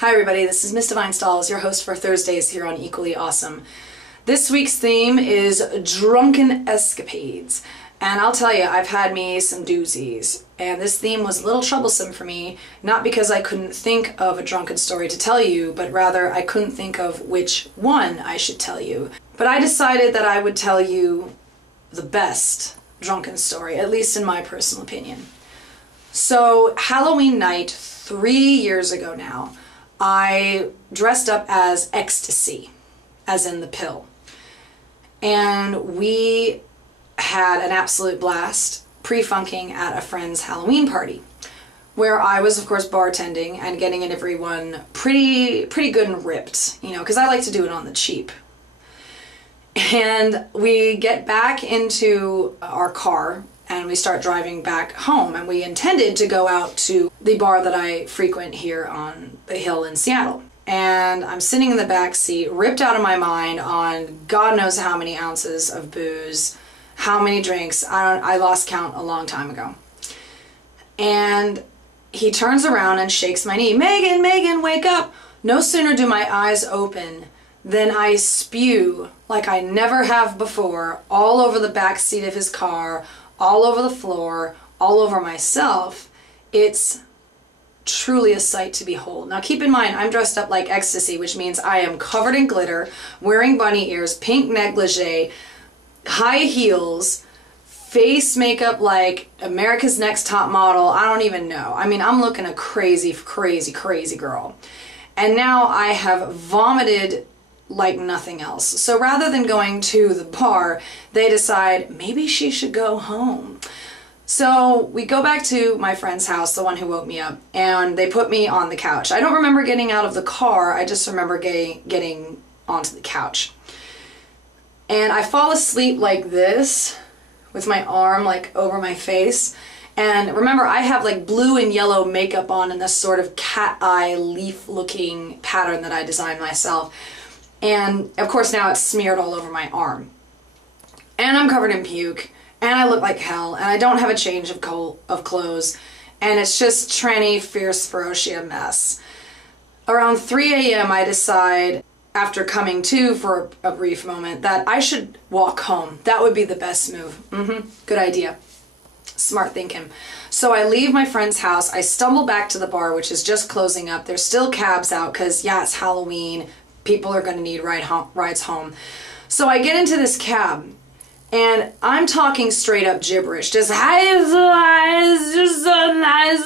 Hi everybody, this is Miss Divine Stalls, your host for Thursdays here on Equally Awesome. This week's theme is Drunken Escapades. And I'll tell you, I've had me some doozies. And this theme was a little troublesome for me, not because I couldn't think of a drunken story to tell you, but rather I couldn't think of which one I should tell you. But I decided that I would tell you the best drunken story, at least in my personal opinion. So, Halloween night, 3 years ago now, I dressed up as Ecstasy, as in the pill. And we had an absolute blast pre-funking at a friend's Halloween party, where I was, of course, bartending and getting everyone pretty good and ripped, you know, because I like to do it on the cheap. And we get back into our car and we start driving back home, and we intended to go out to the bar that I frequent here on the hill in Seattle. And I'm sitting in the back seat, ripped out of my mind on God knows how many ounces of booze, how many drinks. I lost count a long time ago. And he turns around and shakes my knee. Megan, Megan, wake up. No sooner do my eyes open than I spew like I never have before, all over the back seat of his car, all over the floor, all over myself. It's truly a sight to behold. Now keep in mind, I'm dressed up like Ecstasy, which means I am covered in glitter, wearing bunny ears, pink negligee, high heels, face makeup like America's Next Top Model. I don't even know. I mean, I'm looking a crazy girl. And now I have vomited like nothing else. So rather than going to the bar, they decide maybe she should go home. So we go back to my friend's house, the one who woke me up, and they put me on the couch. I don't remember getting out of the car, I just remember getting onto the couch. And I fall asleep like this, with my arm like over my face. And remember, I have like blue and yellow makeup on in this sort of cat eye leaf looking pattern that I designed myself. And of course now it's smeared all over my arm. And I'm covered in puke. And I look like hell, and I don't have a change of clothes, and it's just tranny, fierce, ferocious mess. Around 3 a.m. I decide, after coming to for a brief moment, that I should walk home. That would be the best move. Good idea. Smart thinking. So I leave my friend's house, I stumble back to the bar, which is just closing up. There's still cabs out, because yeah, it's Halloween. People are going to need rides home. So I get into this cab. And I'm talking straight up gibberish, just just so nice,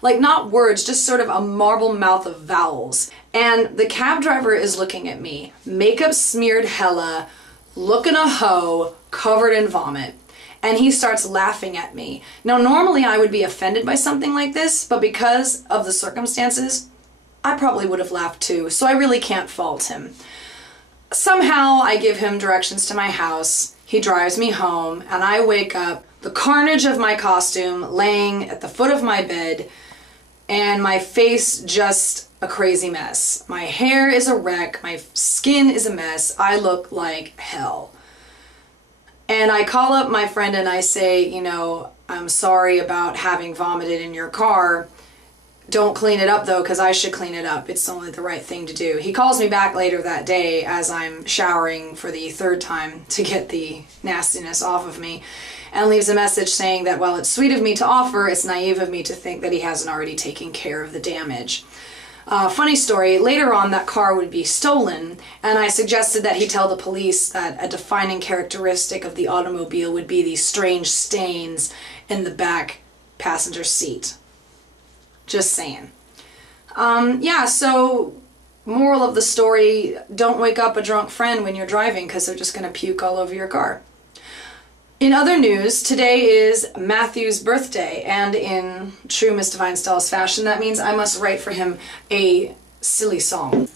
like not words, just sort of a marble mouth of vowels. And the cab driver is looking at me, makeup smeared hella, looking a hoe, covered in vomit. And he starts laughing at me. Now normally I would be offended by something like this, but because of the circumstances, I probably would have laughed too, so I really can't fault him. Somehow I give him directions to my house, he drives me home, and I wake up, the carnage of my costume laying at the foot of my bed, and my face just a crazy mess. My hair is a wreck, my skin is a mess, I look like hell. And I call up my friend and I say, you know, I'm sorry about having vomited in your car. Don't clean it up though, because I should clean it up. It's only the right thing to do. He calls me back later that day as I'm showering for the third time to get the nastiness off of me, and leaves a message saying that while it's sweet of me to offer, it's naive of me to think that he hasn't already taken care of the damage. Funny story, later on that car would be stolen, and I suggested that he tell the police that a defining characteristic of the automobile would be these strange stains in the back passenger seat. Just saying. Yeah, so moral of the story, don't wake up a drunk friend when you're driving because they're just going to puke all over your car. In other news, today is Matthew's birthday, and in true Miss Divine Stalls fashion, that means I must write for him a silly song.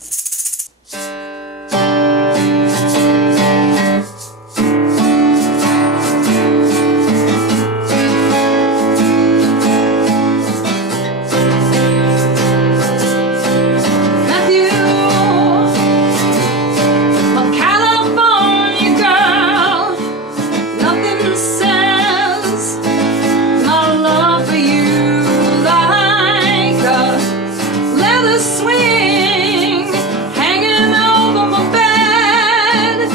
Let leather swing hanging over my bed.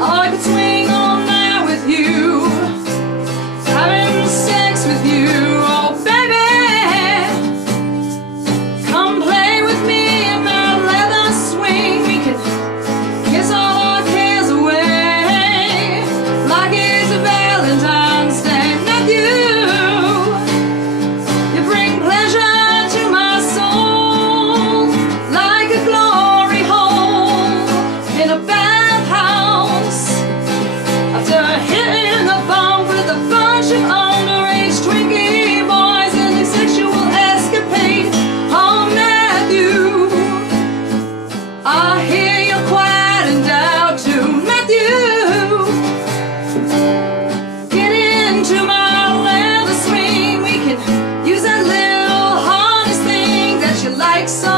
I could swing all night with you, having sex with you. Oh baby, come play with me in my leather swing. We can kiss all our cares away like it's a Valentine's Day. Matthew, you bring pleasure to my soul like a glory hole in a bathhouse. After hitting the bump with a bunch of underage Twinkie boys in a sexual escapade. Oh Matthew, I hear you're quieting out too. Matthew, get into my leather swing. We can use that little harness thing that you like so